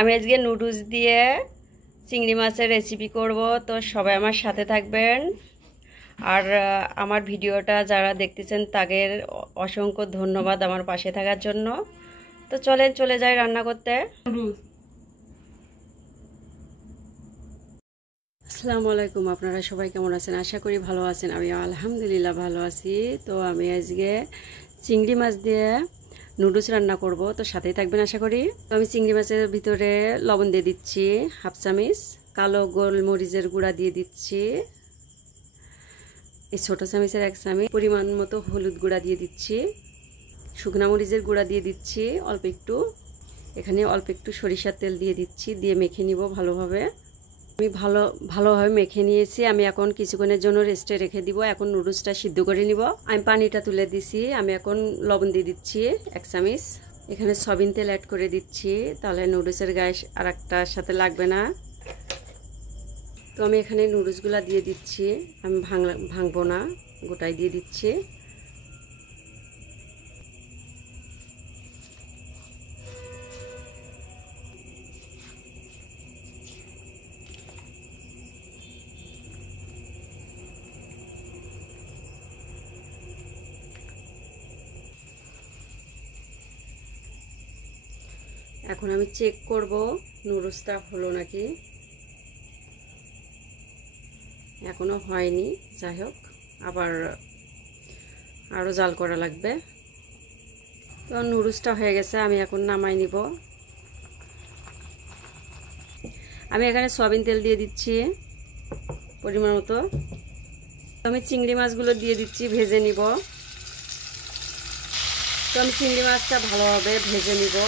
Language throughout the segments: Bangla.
আমি আজকে নুডলস দিয়ে চিংড়ি মাছের রেসিপি করব, তো সবাই আমার সাথে থাকবেন। আর আমার ভিডিওটা যারা দেখতেছেন তাদের অসংখ্য ধন্যবাদ আমার পাশে থাকার জন্য। তো চলেন চলে যাই রান্না করতে। আসসালামু আলাইকুম, আপনারা সবাই কেমন আছেন? আশা করি ভালো আছেন। আমি আলহামদুলিল্লাহ ভালো আছি। তো আমি আজকে চিংড়ি মাছ দিয়ে নুডলস রান্না করব, তো সাথেই থাকবেন আশা করি। তো আমি চিংড়ি মাছের ভিতরে লবণ দিয়ে দিচ্ছি হাফ চামচ, কালো গোলমরিচের গুঁড়া দিয়ে দিচ্ছি এই ছোটো চামচের এক চামচ, পরিমাণ মতো হলুদ গুঁড়া দিয়ে দিচ্ছি, শুকনা মরিচের গুঁড়া দিয়ে দিচ্ছি অল্প একটু, এখানে অল্প একটু সরিষার তেল দিয়ে দিচ্ছি, দিয়ে মেখে নিব ভালোভাবে। আমি ভালোভাবে মেখে নিয়েছি। আমি এখন কিছুক্ষণের জন্য রেস্টে রেখে দিব। এখন নুডলসটা সিদ্ধ করে নিব। আমি পানিটা তুলে দিছি। আমি এখন লবণ দিয়ে দিচ্ছি এক চামচ, এখানে সয়াবিন তেল অ্যাড করে দিচ্ছি, তাহলে নুডলসের গায়ে আর একটার সাথে লাগবে না। তো আমি এখানে নুডলসগুলো দিয়ে দিচ্ছি, আমি ভাঙবো না, গোটাই দিয়ে দিচ্ছি। এখন আমি চেক করব নুডলসটা হলো নাকি। এখনো হয়নি, যাই হোক আবার আরও জাল করা লাগবে। তো নুডলসটা হয়ে গেছে, আমি এখন নামাই নিব। আমি এখানে সয়াবিন তেল দিয়ে দিচ্ছি পরিমাণ মতো। আমি চিংড়ি মাছগুলো দিয়ে দিচ্ছি, ভেজে নিব। তো আমি চিংড়ি মাছটা ভালোভাবে ভেজে নিব।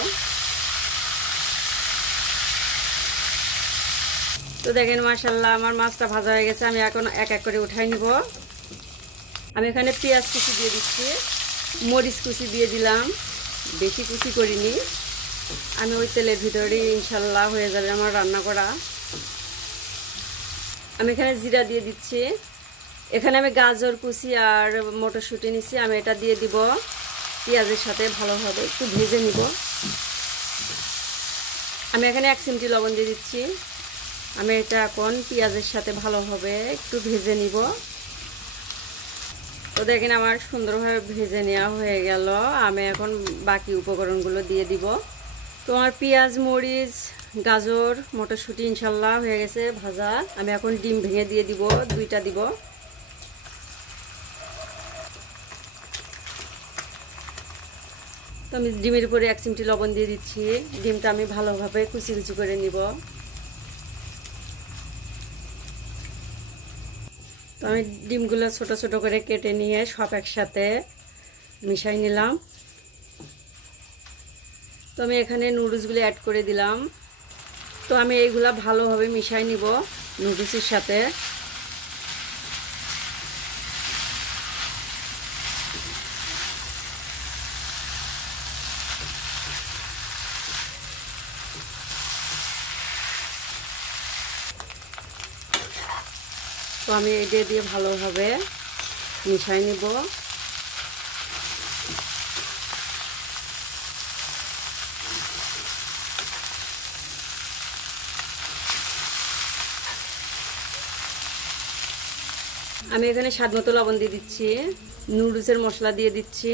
তো দেখেন মাশাআল্লাহ আমার মাছটা ভাজা হয়ে গেছে। আমি এখন এক এক করে উঠাই নিব। আমি এখানে পেঁয়াজ কুচি দিয়ে দিচ্ছি, মরিচ কুচি দিয়ে দিলাম, বেশি কুচি করিনি। আমি ওই তেলের ভিতরেই ইনশাল্লাহ হয়ে যাবে আমার রান্না করা। আমি এখানে জিরা দিয়ে দিচ্ছি, এখানে আমি গাজর কুচি আর মটরশুঁটি নিচ্ছি, আমি এটা দিয়ে দিব পেঁয়াজের সাথে ভালোভাবে একটু ভেজে নিব। আমি এখানে 1 চিমটি লবণ দিয়ে দিচ্ছি। আমি এটা এখন পেঁয়াজের সাথে ভালোভাবে একটু ভেজে নিব। তো দেখেন আমার সুন্দরভাবে ভেজে নেওয়া হয়ে গেল। আমি এখন বাকি উপকরণগুলো দিয়ে দিব। তো আমার পেঁয়াজ, মরিচ, গাজর, মটরশুঁটি ইনশাল্লাহ হয়ে গেছে ভাজা। আমি এখন ডিম ভেঙে দিয়ে দিব, 2টা দিব। তো আমি ডিমের উপরে 1 চিমটি লবণ দিয়ে দিচ্ছি। ডিমটা আমি ভালোভাবে কুচি কুচি করে নিব। তো আমি ডিমগুলো ছোট ছোট করে কেটে নিয়ে সব একসাথে মিশাই নিলাম। তো আমি এখানে নুডলসগুলো অ্যাড করে দিলাম। তো আমি এইগুলা ভালোভাবে মিশাই নিব নুডলসের সাথে। তো আমি এটা দিয়ে ভালোভাবে মিশাই নিব। আমি এখানে স্বাদ মতো লবণ দিয়ে দিচ্ছি, নুডলসের মশলা দিয়ে দিচ্ছি।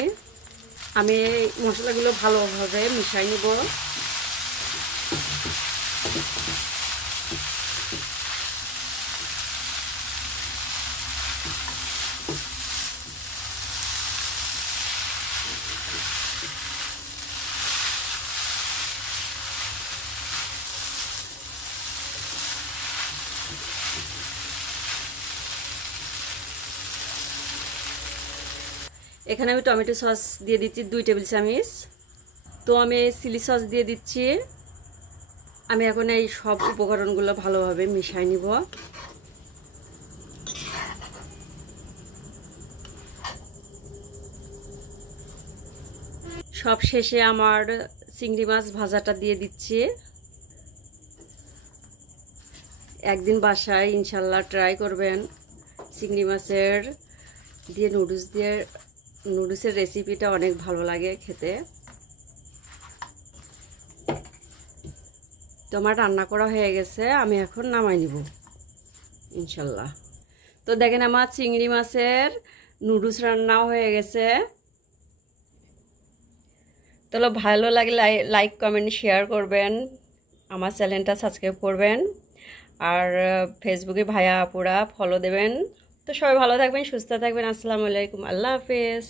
আমি মশলাগুলো ভালোভাবে মিশাই নিব। এখানে আমি টমেটো সস দিয়ে দিচ্ছি 2 টেবিল চামচ। তো আমি চিলি সস দিয়ে দিচ্ছি। আমি এখন এই সব উপকরণগুলো ভালোভাবে মিশাই নিব। সব শেষে আমার চিংড়ি মাছ ভাজাটা দিয়ে দিচ্ছি। একদিন বাসায় ইনশাল্লাহ ট্রাই করবেন চিংড়ি মাছের দিয়ে নুডলসের রেসিপিটা অনেক ভালো লাগে খেতে। তো আমার রান্না করা হয়ে গেছে, আমি এখন নামাই নিব ইনশাল্লাহ। তো দেখেন আমার চিংড়ি মাছের নুডলস রান্নাও হয়ে গেছে। তাহলে ভালো লাগলে লাইক কমেন্ট শেয়ার করবেন, আমার চ্যানেলটা সাবস্ক্রাইব করবেন, আর ফেসবুকে ভাইয়া আপুরা ফলো দেবেন। তো সবাই ভালো থাকবেন, সুস্থ থাকবেন। আসসালামু আলাইকুম, আল্লাহ হাফেজ।